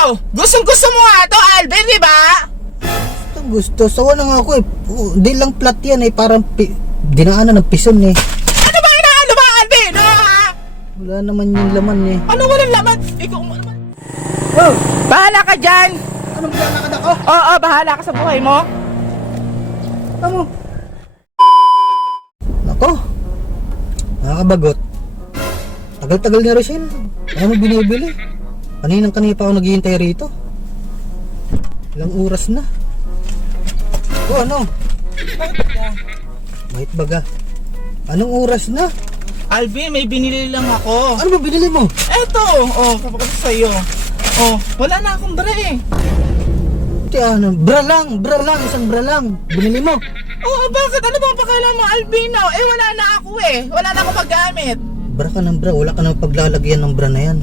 Wow! Gustong gusto mo nga to, Alvin, di ba? Ito gusto. Sawa na nga ako eh. Oh, Di lang flat yan eh. Parang pi- dinaanan ng pison eh. Ano ba inaano ba, Alvin? Ha? Wala naman yung laman eh. Ano walang laman? Ikaw mo naman. Oh! Bahala ka dyan! Anong lalakad ako? Oo, bahala ka sa buhay mo. Ano? Nako. Nakakabagot. Tagal-tagal ni Rochelle. Ano mo binibili? Kaninang kanina pa ako naghihintay rito. Ilang oras na. O ano? Wait baga. Anong oras na? Alvin, may binili lang ako. Ano ba binili mo? Eto, oh, kapag sa'yo. Oh, wala na akong bra eh. Ti ano? Bra lang, bra lang, isang bra lang. Binili mo. Oo, bakit? Ano bang pakailan mo, Albino? Eh, wala na ako eh. Wala na ako magamit. Bra ka ng bra, wala ka nang paglalagyan ng bra na yan.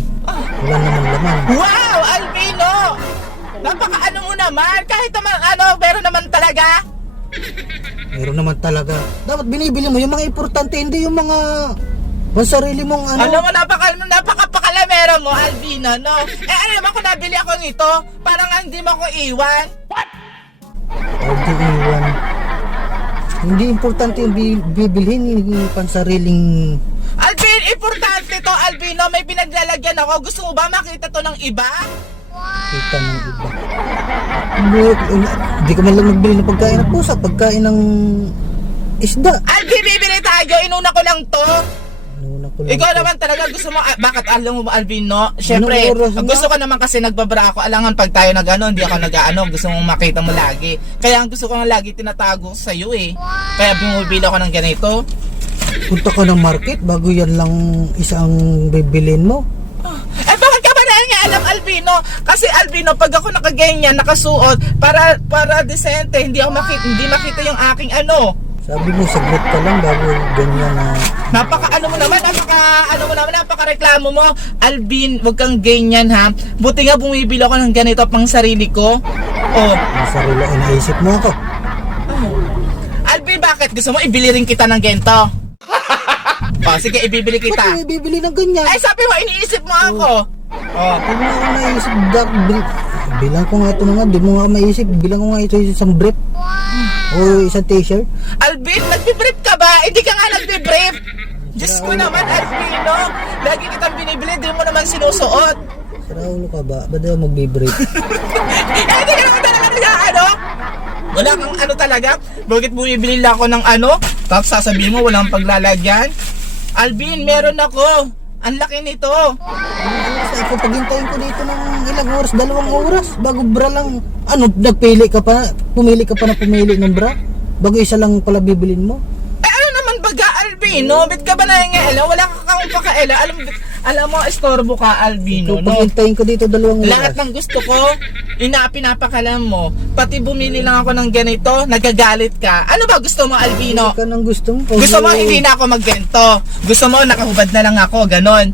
Wala naman laman. Wow, Albino! Napaka-ano mo naman. Kahit naman ano, meron naman talaga. Meron naman talaga. Dapat binibili mo yung mga importante, hindi yung mga pansarili mong ano. Alam mo, napaka, napaka-pakalamera mo, Albino, no? Eh, ano naman kung nabili ako nito, parang hindi mo ako iwan. Hindi iwan. Hindi importante yung bi- bibilhin yung pansariling to, Albino. May pinaglalagyan ako. Gusto mo ba makita to ng iba? kita ng iba. Hindi, ka man lang nagbili ng pagkain ng pusa, pagkain ng isda. Alvin, bibili tayo. Inuna ko lang to. Nuna ko lang Ikaw to. naman talaga gusto mo, ah, bakit alam mo ba, Alvin, no? Siyempre, Anong oras na? gusto ko naman kasi nagbabra ako. Alangan pag tayo nag-ano, hindi ako nag-ano. Gusto mong makita mo lagi. Kaya ang gusto ko nga lagi tinatago sa iyo eh. Kaya bumibili ako ng ganito. Punta ka ng market bago yan lang isang bibilin mo. Eh bakit ka ba na nga alam Albino? Kasi Albino, pag ako nakaganyan, nakasuot, para para decente, hindi ako makita, hindi makita yung aking ano. Sabi mo, saglit ka lang bago ganyan na Napaka ano mo naman, napaka ano mo naman, napaka reklamo mo. Albin, wag kang ganyan ha. Buti nga bumibili ako ng ganito pang sarili ko. Oh, ang sarili. Ay, naisip mo ako. Albin, bakit gusto mo ibili rin kita ng gento? Oh, sige, ibibili Ba't kita. may bibili ng ganyan? Ay, sabi mo, iniisip mo ako. Oh, Hindi mo ako naisip. Dark brief. Bilang ko nga ito na nga. Di mo nga maisip. Bilang ko nga ito isang brief. O isang t-shirt. Albin, nagbe-brief ka ba? Hindi ka nga nagbe-brief. Diyos ko naman, Albino. Lagi kitang binibili, di mo naman sinusuot. Ulo ka ba? Ba't daw magbe-brief? Eh, hindi ka naman talaga nila, ano? Wala kang ano talaga? Bakit bumibili lang ako ng ano? Tapos sasabihin mo, walang paglalagyan? Alvin, meron ako. Ang laki nito. Sa ako paghintayin ko dito ng ilang oras, dalawang oras, bago bra lang. Ano, nagpili ka pa, pumili ka pa na pumili ng bra? Bago isa lang pala bibilin mo? Eh, ano naman baga, Albino? Bit ka ba nangyayala? Wala ka kang pakaela. Alam, alam mo, estorbo ka, Albino, Kung no? ko dito dalawang oras. Lahat ng gusto ko, ina pinapakalam mo. Pati bumili lang ako ng ganito, nagagalit ka. Ano ba gusto mo, Albino? Ka ng gusto mo. Pag Gusto mo hindi na ako maggento. Gusto mo nakahubad na lang ako, ganon.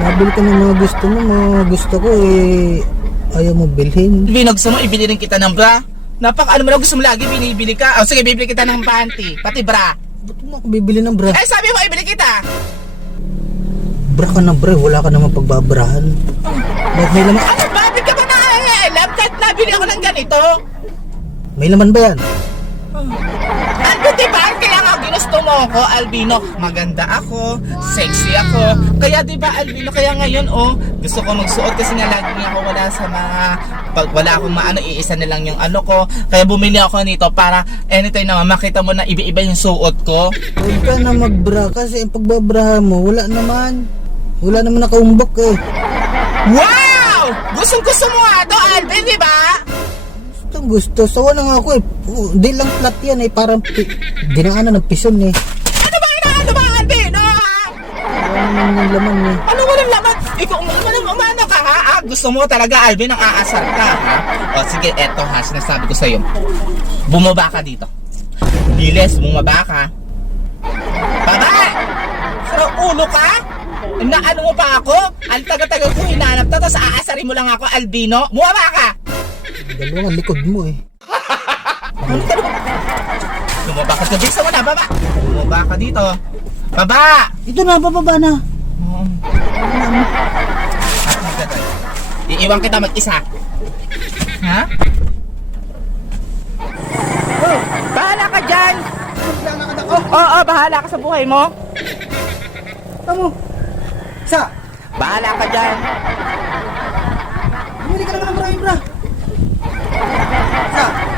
Nabili ka ng mga gusto mo, mga gusto ko eh, ayaw mo bilhin. Albino, gusto mo ibili rin kita ng bra? Napaka ano mo lang gusto mo lagi binibili ka. O sige, bibili kita ng panty, pati bra. Ba't mo ako bibili ng bra? Eh sabi mo ibili kita. Bra ka ng bra, wala ka naman pagbabrahan. Bakit may laman? Ano ba? Ba't ka ba nakakailam kahit nabili ako ng ganito? May laman ba yan? Ano diba? Kaya nga ginusto mo ako, Albino. Maganda ako, sexy ako. Kaya diba, Albino, kaya ngayon, oh, gusto ko magsuot kasi nga lagi nga ako wala sa mga, pag wala akong maano, iisa na lang yung ano ko. Kaya bumili ako nito para anytime naman makita mo na iba-iba yung suot ko. Huwag ka na magbra kasi ang pagbabrahan mo, wala naman. Wala naman nakaumbok eh. Wow! Gustong gusto mo nga to, Alvin, di ba? Gustong gusto. Sawa na nga ako eh. Oh, Di lang flat yan eh. Parang pi- dinaanan ng pison eh. Ano ba inaano ba, Alvin? Oh, ha? Wala naman yung laman eh. Ano walang laman? Ikaw, umano, umano ka ha? Ah, gusto mo talaga, Alvin, ang aasar ka ha? O sige, eto ha, sinasabi ko sa'yo. Bumaba ka dito. Bilis, bumaba ka. Baba! Sa ulo ka? Na ano mo pa ako? Ang taga-tagal ko hinanap to, tapos aasarin mo lang ako, Albino. Bumaba ka! Dalawang likod mo eh. Bumaba ka, bilisan mo na, baba! Bumaba ka dito. Baba! Ito na, bababa na. Oh. Iiwan kita mag-isa. Ha? Oh, bahala ka dyan! Oo, oh, oh, bahala ka sa buhay mo. Tamo. Bahala ka dyan. Bumili ka na ng Android, bro. Sa?